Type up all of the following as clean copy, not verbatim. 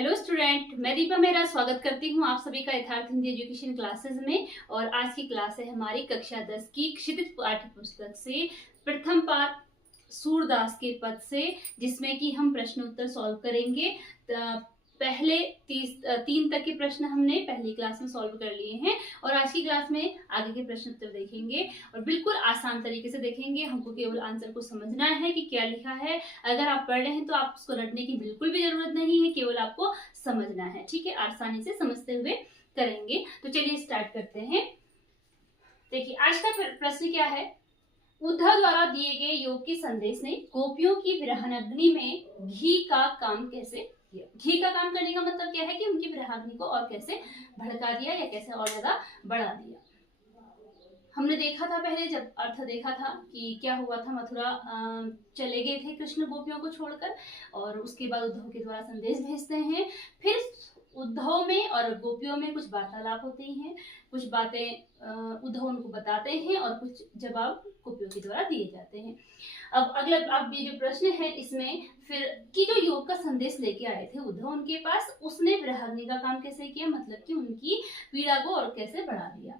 Hello student, मैं दीपा मेहरा स्वागत करती हूँ आप सभी का यथार्थ हिंदी एजुकेशन क्लासेस में। और आज की क्लास है हमारी कक्षा 10 की क्षितिज पाठ्य पुस्तक से प्रथम पाठ सूरदास के पद से, जिसमें कि हम प्रश्न उत्तर सॉल्व करेंगे। पहले 3 तक के प्रश्न हमने पहली क्लास में सॉल्व कर लिए हैं और आज की क्लास में आगे के प्रश्न उत्तर देखेंगे और बिल्कुल आसान तरीके से देखेंगे। हमको केवल आंसर को समझना है कि क्या लिखा है। अगर आप पढ़ रहे हैं तो आप उसको रटने की बिल्कुल भी जरूरत नहीं है, केवल आपको समझना है। ठीक है, आसानी से समझते हुए करेंगे। तो चलिए स्टार्ट करते हैं। देखिए आज का प्रश्न क्या है। उद्धव द्वारा दिए गए योग के संदेश ने गोपियों की विरहाग्नि में घी का काम कैसे किया। घी का काम करने का मतलब क्या है कि उनकी विरहाग्नि को और कैसे भड़का दिया या कैसे और ज्यादा बढ़ा दिया। हमने देखा था पहले, जब अर्थ देखा था कि क्या हुआ था। मथुरा चले गए थे कृष्ण गोपियों को छोड़कर और उसके बाद उद्धव के द्वारा संदेश भेजते हैं। फिर उद्धव में और गोपियों में कुछ वार्तालाप होती हैं, कुछ बातें उद्धव उनको बताते हैं और कुछ जवाब गोपियों के द्वारा दिए जाते हैं। अब ये जो प्रश्न है इसमें फिर कि जो योग का संदेश लेके आए थे उद्धव उनके पास, उसने विरहाग्नि का काम कैसे किया, मतलब कि उनकी पीड़ा को और कैसे बढ़ा दिया।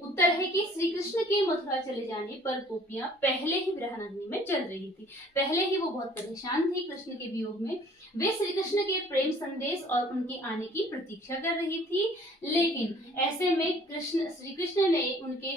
उत्तर है कि श्री कृष्ण के मथुरा चले जाने पर गोपियां पहले ही विरहाग्नि में चल रही थी। पहले ही वो बहुत परेशान थी कृष्ण के वियोग में। वे श्री कृष्ण के प्रेम संदेश और उनके आने की प्रतीक्षा कर रही थी, लेकिन ऐसे में श्री कृष्ण ने उनके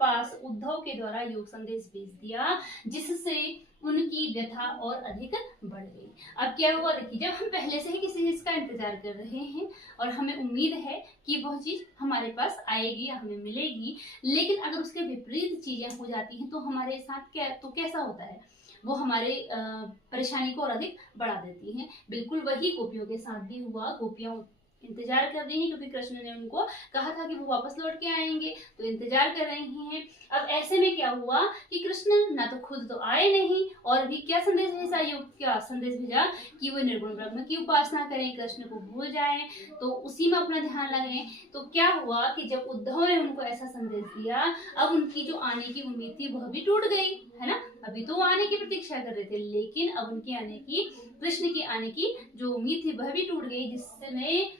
पास उद्धव के द्वारा योग संदेश भेज दिया, जिससे उनकी व्यथा और अधिक बढ़ गई। अब क्या हुआ, देखिए जब हम पहले से ही किसी चीज का इंतजार कर रहे हैं और हमें उम्मीद है कि वह चीज हमारे पास आएगी या हमें मिलेगी, लेकिन अगर उसके विपरीत चीजें हो जाती हैं तो हमारे साथ कैसा होता है, वो हमारे परेशानी को और अधिक बढ़ा देती हैं। बिल्कुल वही गोपियों के साथ भी हुआ। गोपियां इंतजार कर रही हैं क्योंकि कृष्ण ने उनको कहा था कि वो वापस लौट के आएंगे, तो इंतजार कर रही हैं। अब ऐसे में क्या हुआ कि कृष्ण ना तो खुद तो आए नहीं और भी क्या संदेश भेजा, योग क्या संदेश भेजा कि वो निर्गुण ब्रह्म की उपासना करें, कृष्ण को भूल जाएं, तो उसी में अपना ध्यान लगाएं। तो क्या हुआ कि जब उद्धव ने उनको ऐसा संदेश दिया, अब उनकी जो आने की उम्मीद थी वह भी टूट गई, है ना। अभी तो वो आने की प्रतीक्षा कर रहे थे, लेकिन अब उनके आने की, कृष्ण के आने की जो उम्मीद थी वह भी टूट गई,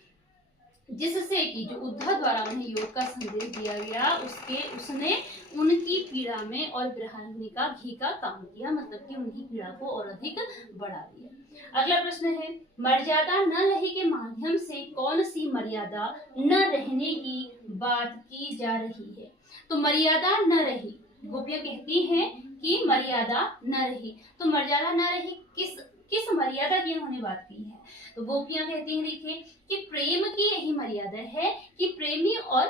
जिससे कि जो उद्धव द्वारा उन्हें योग का संदेश दिया गया उसने उनकी पीड़ा में और विरहाग्नि का घी का काम किया, मतलब कि उनकी पीड़ा को और अधिक बढ़ा दिया। अगला प्रश्न है, मर्यादा न रही के माध्यम से कौन सी मर्यादा न रहने की बात की जा रही है। तो मर्यादा न रही, गोपियां कहती हैं कि मर्यादा न रही, तो मर्यादा न रही किस मर्यादा की उन्होंने बात की है। तो गोपियां कहती हैं देखिए कि प्रेम की यही मर्यादा है कि प्रेमी और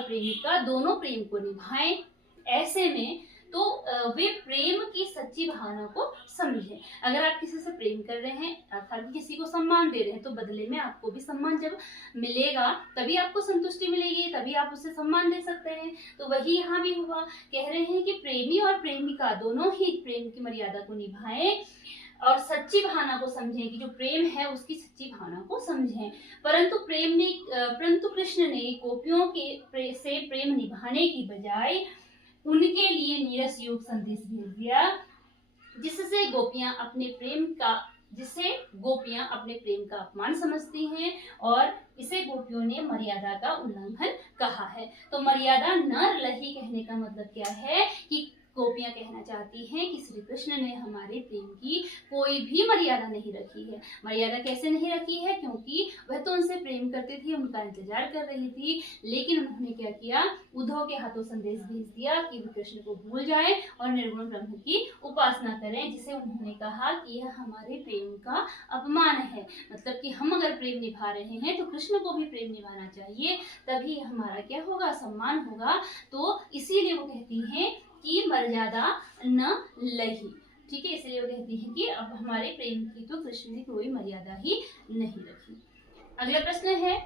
प्रेमिका दोनों प्रेम को निभाएं। ऐसे में तो वे प्रेम की सच्ची भावना को समझें। अगर आप किसी से प्रेम कर रहे हैं अर्थात किसी को सम्मान दे रहे हैं, तो बदले में आपको भी सम्मान जब मिलेगा तभी आपको संतुष्टि मिलेगी, तभी आप उसे सम्मान दे सकते हैं। तो वही यहाँ भी हुआ, कह रहे हैं कि प्रेमी और प्रेमिका दोनों ही प्रेम की मर्यादा को निभाएं और सच्ची भावना को समझें, कि जो प्रेम है उसकी सच्ची भावना को समझें। परंतु कृष्ण ने गोपियों के से प्रेम निभाने की बजाय उनके लिए नीरस योग संदेश भेज दिया, जिससे गोपियां अपने प्रेम का अपमान समझती हैं और इसे गोपियों ने मर्यादा का उल्लंघन कहा है। तो मर्यादा न रही कहने का मतलब क्या है कि गोपियां कहना चाहती हैं कि श्री कृष्ण ने हमारे प्रेम की कोई भी मर्यादा नहीं रखी है। मर्यादा कैसे नहीं रखी है, क्योंकि वह तो उनसे प्रेम करती थी, उनका इंतजार कर रही थी, लेकिन उन्होंने क्या किया, उद्धव के हाथों संदेश भेज दिया कि वे कृष्ण को भूल जाएं और निर्गुण ब्रह्म की उपासना करें, जिसे उन्होंने कहा कि यह हमारे प्रेम का अपमान है। मतलब कि हम अगर प्रेम निभा रहे हैं तो कृष्ण को भी प्रेम निभाना चाहिए, तभी हमारा क्या होगा, सम्मान होगा। तो इसीलिए वो कहती हैं कि मर्यादा न लही। ठीक है, इसलिए वो कहती है कि अब हमारे प्रेम की तो कृष्ण ने कोई मर्यादा ही नहीं रखी। अगला प्रश्न है,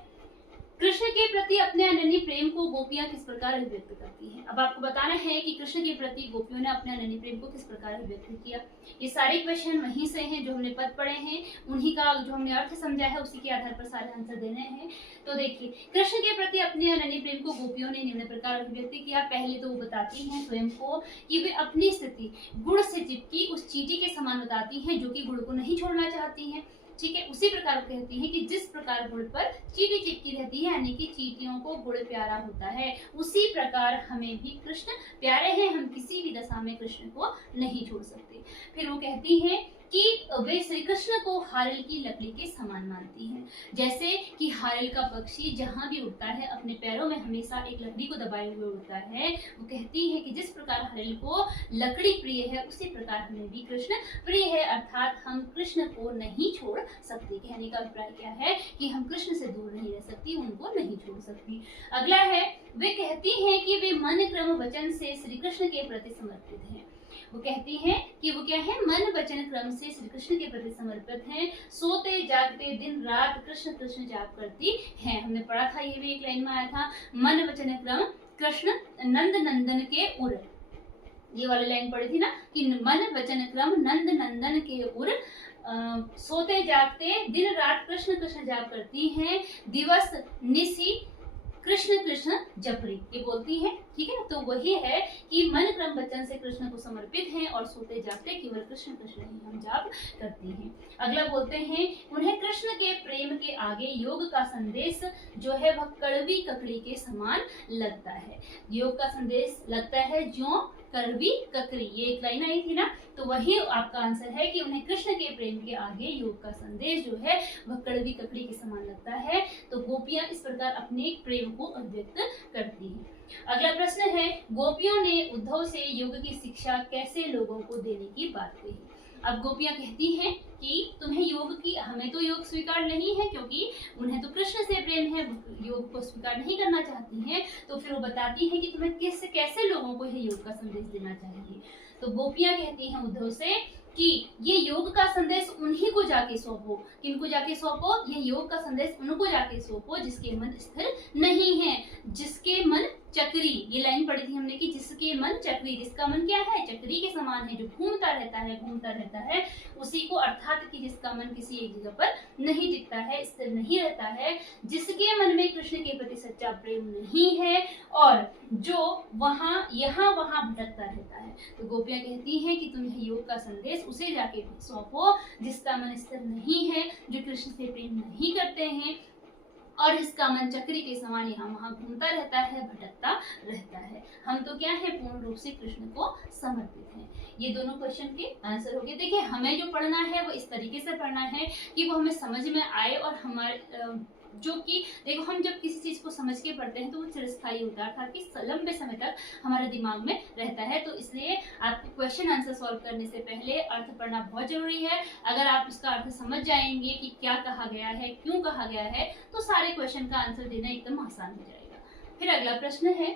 कृष्ण के प्रति अपने अनन्य प्रेम को गोपियां किस प्रकार अभिव्यक्त करती हैं। अब आपको बताना है कि कृष्ण के प्रति गोपियों ने अपने अनन्य प्रेम को किस प्रकार अभिव्यक्त किया। ये सारे क्वेश्चन वहीं से हैं जो हमने पद पढ़े हैं, उन्हीं का जो हमने अर्थ समझा है उसी के आधार पर सारे आंसर देने हैं। तो देखिए, कृष्ण के प्रति अपने अनन्य प्रेम को गोपियों ने निम्न प्रकार अभिव्यक्त किया। पहले तो वो बताती हैं स्वयं को कि वे अपनी स्थिति गुण से चिपकी उस चींटी के समान बताती हैं जो कि गुण को नहीं छोड़ना चाहती हैं। ठीक है। उसी प्रकार वो कहती है कि जिस प्रकार गुड़ पर चींटी चिपकी रहती है, यानी कि चींटियों को गुड़ प्यारा होता है, उसी प्रकार हमें भी कृष्ण प्यारे हैं, हम किसी भी दशा में कृष्ण को नहीं छोड़ सकते। फिर वो कहती है कि वे श्री कृष्ण को हारिल की लकड़ी के समान मानती हैं। जैसे कि हारिल का पक्षी जहां भी उड़ता है अपने पैरों में हमेशा एक लकड़ी को दबाए हुए उड़ता है, वो कहती है कि जिस प्रकार हारिल को लकड़ी प्रिय है, उसी प्रकार हमें भी कृष्ण प्रिय है, अर्थात हम कृष्ण को नहीं छोड़ सकते। कहने का अभिप्राय क्या है कि हम कृष्ण से दूर नहीं रह सकती, उनको नहीं छोड़ सकती। अगला है, वे कहती हैं कि वे मन क्रम वचन से श्री कृष्ण के प्रति समर्पित हैं। वो कहती हैं कि वो क्या है, मन वचन क्रम से श्री कृष्ण के प्रति समर्पित हैं, सोते जागते दिन रात कृष्ण कृष्ण जाप करती हैं। हमने पढ़ा था, ये भी एक लाइन में आया था, मन वचन क्रम कृष्ण नंद नंदन के उर, ये वाली लाइन पढ़ी थी ना कि मन वचन क्रम नंद नंदन के उर, सोते जागते दिन रात कृष्ण कृष्ण जाप करती हैं, दिवस निशी कृष्ण कृष्ण जपरी, ये बोलती है। ठीक है, तो वही है कि मन क्रम वचन से कृष्ण को समर्पित हैं और सोते जागते केवल कृष्ण कृष्ण ही हम जाप करती हैं। अगला बोलते हैं, उन्हें कृष्ण के प्रेम के आगे योग का संदेश जो है वह कड़वी ककड़ी के समान लगता है। योग का संदेश लगता है जो कड़वी ककड़ी, ये एक लाइन आई थी ना, तो वही आपका आंसर है कि उन्हें कृष्ण के प्रेम के आगे योग का संदेश जो है वह कड़वी ककड़ी के समान लगता है। तो गोपियां इस प्रकार अपने प्रेम को अभिव्यक्त करती हैं। अगला प्रश्न है, गोपियों ने उद्धव से योग की शिक्षा कैसे लोगों को देने की बात कही। अब गोपियां कहती हैं कि तुम्हें योग की, हमें तो योग स्वीकार नहीं है क्योंकि उन्हें तो कृष्ण से प्रेम है, योग को स्वीकार नहीं करना चाहती हैं। तो फिर वो बताती हैं कि तुम्हें कैसे लोगों को यह योग का संदेश देना चाहिए। तो गोपियां कहती हैं उद्धव से कि ये योग का संदेश उन्हीं को जाके सौंपो। किनको जाके सौंपो? ये योग का संदेश उनको जाके सौंपो जिसके मन स्थिर नहीं है, जिसके मन चक्री, ये लाइन पढ़ी थी हमने कि जिसके मन चक्री, जिसका मन क्या है, चक्री के समान है, जो घूमता रहता है उसी को, अर्थात कि जिसका मन किसी एक जगह पर नहीं टिकता है, स्थिर नहीं रहता है, जिसके मन में कृष्ण के प्रति सच्चा प्रेम नहीं है और जो यहाँ वहां भटकता रहता है। तो गोपियां कहती हैं कि तुम योग का संदेश उसे जाके सौंपो जिसका मन स्थिर नहीं है, जो कृष्ण से प्रेम नहीं करते हैं और जिसका मन चक्री के समान यहाँ वहां घूमता रहता है, भटकता रहता है। हम तो क्या है, पूर्ण रूप से कृष्ण को समर्पित हैं। ये दोनों क्वेश्चन के आंसर हो गए। देखिए, हमें जो पढ़ना है वो इस तरीके से पढ़ना है कि वो हमें समझ में आए और हमारे जो कि देखो, हम जब किसी चीज को समझ के पढ़ते हैं तो वो चिरस्थायी होता है, अर्थात कि लंबे समय तक हमारे दिमाग में रहता है। तो इसलिए आपको क्वेश्चन आंसर सॉल्व करने से पहले अर्थ पढ़ना बहुत जरूरी है। अगर आप उसका अर्थ समझ जाएंगे कि क्या कहा गया है, क्यों कहा गया है, तो सारे क्वेश्चन का आंसर देना एकदम आसान हो जाएगा। फिर अगला प्रश्न है,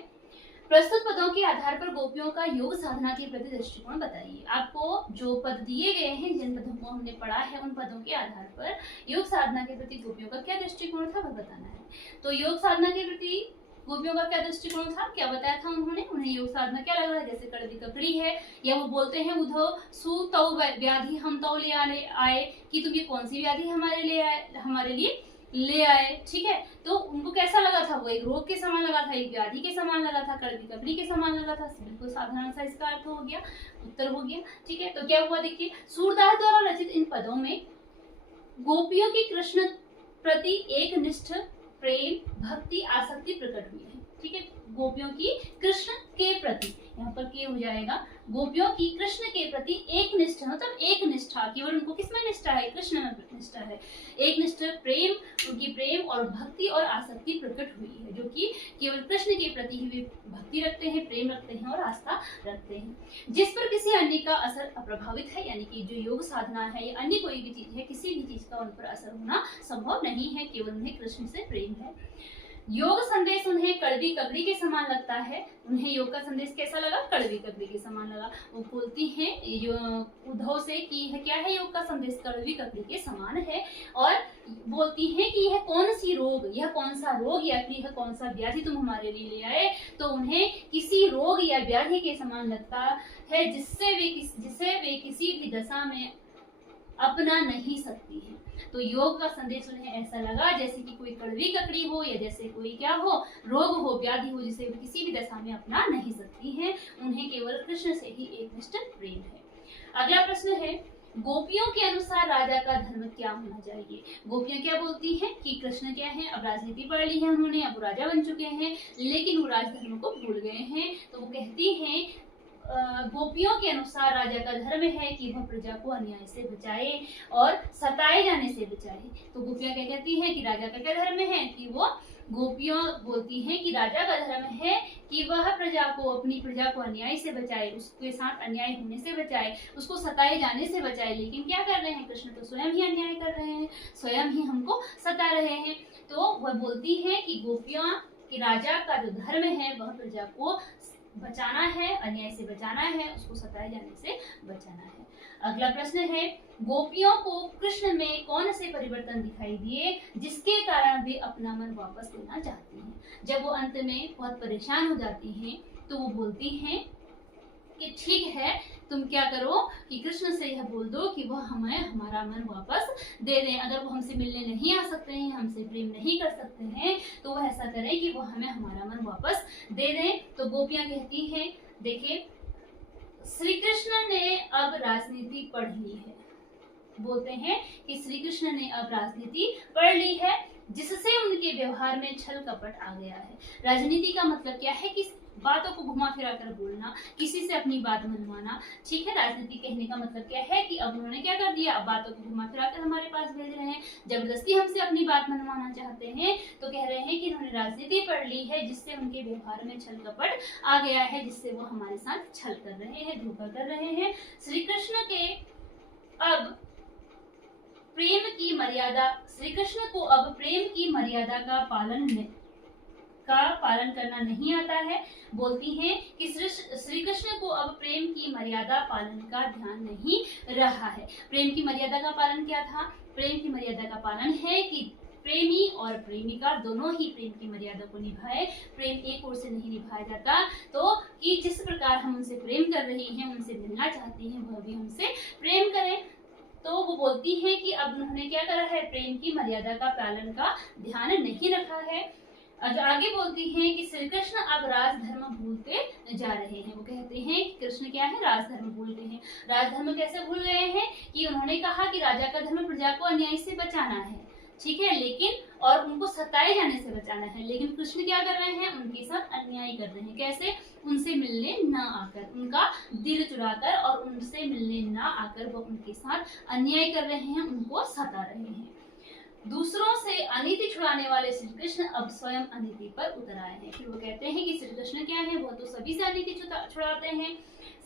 प्रस्तुत पदों के आधार पर गोपियों का योग साधना के प्रति दृष्टिकोण बताइए। आपको जो पद दिए गए हैं, जिन पदों को हमने पढ़ा है, उन पदों के आधार पर योग साधना के प्रति गोपियों का क्या दृष्टिकोण था वह बताना है। तो योग साधना के प्रति गोपियों का क्या दृष्टिकोण था, क्या बताया था उन्होंने, उन्हें योग साधना क्या लग रहा है, जैसे कड़वी ककड़ी है, या वो बोलते हैं उद्धव सु तौ व्याधि हम तौ ले आए, कि तुम ये कौन सी व्याधि हमारे लिए ले आए। ठीक है, तो उनको कैसा लगा था, वो एक रोग के समान लगा था, एक व्याधि के समान लगा था, कड़वी ककड़ी के समान लगा था। बिल्कुल साधारण सा इसका अर्थ हो गया, उत्तर हो गया। ठीक है, तो क्या हुआ देखिए, सूरदास द्वारा रचित इन पदों में गोपियों की कृष्ण प्रति एक निष्ठ प्रेम भक्ति आसक्ति प्रकट हुई है। ठीक है, गोपियों की कृष्ण के प्रति, यहाँ पर के हो जाएगा, गोपियों की कृष्ण के प्रति एक निष्ठा, मतलब एक निष्ठा, केवल उनको किसमें निष्ठा है, कृष्ण में निष्ठा है, एक निष्ठा प्रेम, उनकी प्रेम और भक्ति और आसक्ति प्रकट हुई है, जो कि केवल कृष्ण के प्रति ही वे भक्ति रखते हैं, प्रेम रखते हैं और आस्था रखते हैं, जिस पर किसी अन्य का असर अप्रभावित है। यानी कि जो योग साधना है या अन्य कोई भी चीज है, किसी भी चीज का उन पर असर होना संभव नहीं है, केवल उन्हें कृष्ण से प्रेम है। योग संदेश उन्हें कड़वी ककड़ी के समान लगता है। उन्हें योग का संदेश कैसा लगा, कड़वी ककड़ी के समान लगा। वो बोलती हैं उद्धव से कि यह क्या है, योग का संदेश कड़वी ककड़ी के समान है, और बोलती हैं कि यह कौन सा रोग या फिर यह कौन सा व्याधि तुम हमारे लिए ले आए। तो उन्हें किसी रोग या व्याधि के समान लगता है जिसे वे किसी भी दशा में अपना नहीं सकती है। तो योग का संदेश उन्हें ऐसा लगा जैसे कि कोई कड़वी ककड़ी हो, या जैसे कोई क्या हो, रोग हो, व्याधि हो, जिसे वे किसी भी दशा में अपना नहीं सकती हैं। उन्हें केवल कृष्ण से ही एक निष्ठ प्रेम है। अगला प्रश्न है, गोपियों के अनुसार राजा का धर्म क्या होना चाहिए। गोपियां क्या बोलती हैं कि कृष्ण क्या है, अब राजनीति पढ़ ली है उन्होंने, अब वो राजा बन चुके हैं, लेकिन वो राजधर्म को भूल गए हैं। तो वो कहती हैं गोपियों के अनुसार राजा का धर्म है कि वह प्रजा को अन्याय से बचाए और सताए जाने से बचाए। तो गोपियां क्या कहती हैं कि राजा का क्या धर्म है, कि वो गोपियां बोलती हैं कि राजा का धर्म है कि वह प्रजा को, अपनी प्रजा को अन्याय से बचाए, उसके साथ अन्याय होने से बचाए, उसको सताए जाने से बचाए। लेकिन क्या कर रहे हैं, कृष्ण तो स्वयं ही अन्याय कर रहे हैं, स्वयं ही हमको सता रहे हैं। तो वह बोलती है कि गोपियां कि राजा का जो धर्म है वह प्रजा को बचाना है, अन्याय से बचाना है, उसको सताए जाने से बचाना है। अगला प्रश्न है, गोपियों को कृष्ण में कौन से परिवर्तन दिखाई दिए जिसके कारण वे अपना मन वापस लेना चाहती हैं। जब वो अंत में बहुत परेशान हो जाती हैं तो वो बोलती हैं कि ठीक है, तुम क्या करो कि कृष्ण से यह बोल दो कि वह हमें हमारा मन वापस दे दें। अगर वो हमसे मिलने नहीं आ सकते हैं, हमसे प्रेम नहीं कर सकते हैं, तो वह ऐसा करें कि वो हमें हमारा मन वापस दे दें। तो गोपियां कहती हैं, देखिए श्री कृष्ण ने अब राजनीति पढ़ ली है, बोलते हैं कि श्री कृष्ण ने अब राजनीति पढ़ ली है जिससे उनके व्यवहार में छल कपट आ गया है। राजनीति का मतलब क्या है कि बातों को घुमा फिरा कर बोलना, किसी से अपनी बात मनवाना। ठीक है, राजनीति कहने का मतलब क्या है कि अब उन्होंने क्या कर दिया, अब बातों को घुमा फिरा कर हमारे पास भेज रहे हैं, जबरदस्ती हमसे अपनी बात मनवाना चाहते हैं। तो कह रहे हैं कि इन्होंने राजनीति पढ़ ली है जिससे उनके व्यवहार में छल कपट आ गया है, जिससे वो हमारे साथ छल कर रहे हैं, धोखा कर रहे हैं। श्री कृष्ण के अब प्रेम की मर्यादा, श्री कृष्ण को अब प्रेम की मर्यादा का पालन करना नहीं आता है। बोलती हैं कि श्री कृष्ण को अब प्रेम की मर्यादा पालन का ध्यान नहीं रहा है। प्रेम की मर्यादा का पालन क्या था, प्रेम की मर्यादा का पालन है कि प्रेमी और प्रेमिका दोनों ही प्रेम की मर्यादा को निभाए। प्रेम एक ओर से नहीं निभाया जाता, तो कि जिस प्रकार हम उनसे प्रेम कर रही हैं, उनसे मिलना चाहती हैं, वह भी हमसे प्रेम करें। तो वो बोलती हैं कि अब उन्होंने क्या करा है, प्रेम की मर्यादा का पालन का ध्यान नहीं रखा है। आगे बोलती हैं कि श्री कृष्ण अब राजधर्म भूलते जा रहे हैं। वो कहते हैं कि कृष्ण क्या है, राजधर्म भूल गए हैं। राजधर्म कैसे भूल गए हैं कि उन्होंने कहा कि राजा का धर्म प्रजा को अन्याय से बचाना है, ठीक है, लेकिन और उनको सताए जाने से बचाना है। लेकिन कृष्ण क्या कर रहे हैं, उनके साथ अन्याय कर रहे हैं। कैसे, उनसे मिलने न आकर, उनका दिल चुराकर और उनसे मिलने न आकर वो उनके साथ अन्याय कर रहे हैं, उनको सता रहे हैं। दूसरों से अनीति छुड़ाने वाले श्री कृष्ण अब स्वयं अनीति पर उतर आए हैं। फिर वो कहते हैं कि श्री कृष्ण क्या है, वो तो सभी से अनीति छुड़ाते हैं,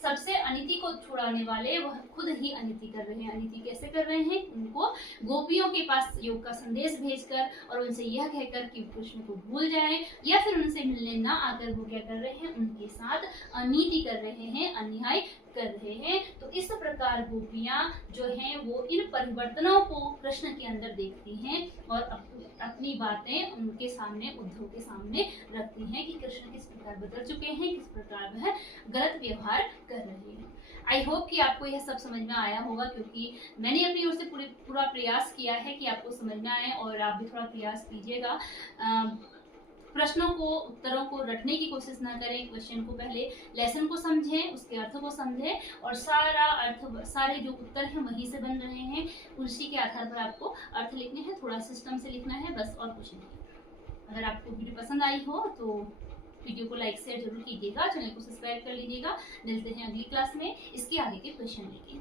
सबसे अनीति को छुड़ाने वाले वह खुद ही अनीति कर रहे हैं। अनीति कैसे कर रहे हैं, उनको गोपियों के पास योग का संदेश भेजकर और उनसे यह कहकर कि कृष्ण को भूल जाएं, या फिर उनसे मिलने ना आकर वो क्या कर रहे हैं, उनके साथ अनीति कर रहे हैं, अन्याय कर रहे हैं। तो इस प्रकार गोपियां जो हैं वो इन परिवर्तनों को कृष्ण के अंदर देखती हैं और अपनी बातें उनके सामने, उद्धव के सामने रखती हैं कि कृष्ण किस प्रकार बदल चुके हैं, किस प्रकार वह गलत व्यवहार कर रहे हैं। आई होप कि आपको यह सब समझ में आया होगा, क्योंकि मैंने अपनी ओर से पूरा प्रयास किया है कि आपको समझ में आए, और आप भी थोड़ा प्रयास कीजिएगा। प्रश्नों को, उत्तरों को रटने की कोशिश ना करें। क्वेश्चन को पहले, लेसन को समझें, उसके अर्थ को समझें, और सारे जो उत्तर हैं वहीं से बन रहे हैं, उसी के आधार पर आपको अर्थ लिखने हैं। थोड़ा सिस्टम से लिखना है बस, और कुछ नहीं। अगर आपको वीडियो पसंद आई हो तो वीडियो को लाइक शेयर जरूर कीजिएगा, चैनल को सब्सक्राइब कर लीजिएगा। मिलते हैं अगली क्लास में इसके आगे के क्वेश्चन लेके।